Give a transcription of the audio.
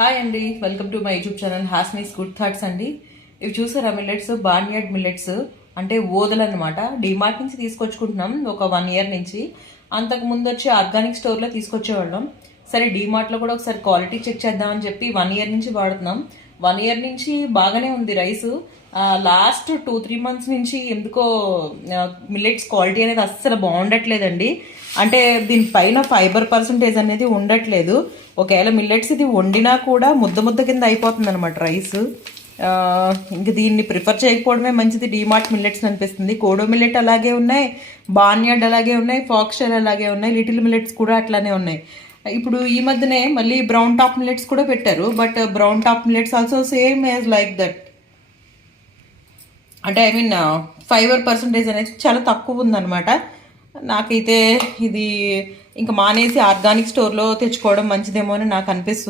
Hi అండి, welcome to my YouTube channel హాస్నీస్ good thoughts అండి. ఇవి చూసారా మిల్లెట్స్, బార్న్యార్డ్ మిల్లెట్స్ అంటే ఓదలు అనమాట. డిమార్ట్ నుంచి తీసుకొచ్చుకుంటున్నాం ఒక 1 ఇయర్ నుంచి. అంతకు ముందు వచ్చి ఆర్గానిక్ స్టోర్లో తీసుకొచ్చేవాళ్ళం. సరే డిమార్ట్లో కూడా ఒకసారి క్వాలిటీ చెక్ చేద్దామని చెప్పి 1 ఇయర్ నుంచి వాడుతున్నాం. 1 ఇయర్ నుంచి బాగానే ఉంది రైస్. లాస్ట్ 2-3 మంత్స్ నుంచి ఎందుకో మిల్లెట్స్ క్వాలిటీ అనేది అస్సలు బాగుండట్లేదండి. అంటే దీనిపైన ఫైబర్ పర్సంటేజ్ అనేది ఉండట్లేదు. ఒకవేళ మిల్లెట్స్ ఇది వండినా కూడా ముద్ద ముద్ద కింద అయిపోతుంది అనమాట రైస్. ఇంక దీన్ని ప్రిఫర్ చేయకపోవడమే మంచిది డిమార్ట్ మిల్లెట్స్ అనిపిస్తుంది. కోడో మిల్లెట్ అలాగే ఉన్నాయి, బార్న్యార్డ్ అలాగే ఉన్నాయి, ఫాక్స్టైల్ అలాగే ఉన్నాయి, లిటిల్ మిల్లెట్స్ కూడా అట్లానే ఉన్నాయి. ఇప్పుడు ఈ మధ్యనే మళ్ళీ బ్రౌన్ టాప్ మిల్లెట్స్ కూడా పెట్టారు. But brown top millets also same as like that. అంటే ఐ మీన్ ఫైబర్ పర్సంటేజ్ అనేది చాలా తక్కువ ఉందన్నమాట. నాకైతే ఇది ఇంకా మానేసి ఆర్గానిక్ స్టోర్లో తెచ్చుకోవడం మంచిదేమో అని నాకు అనిపిస్తుంది.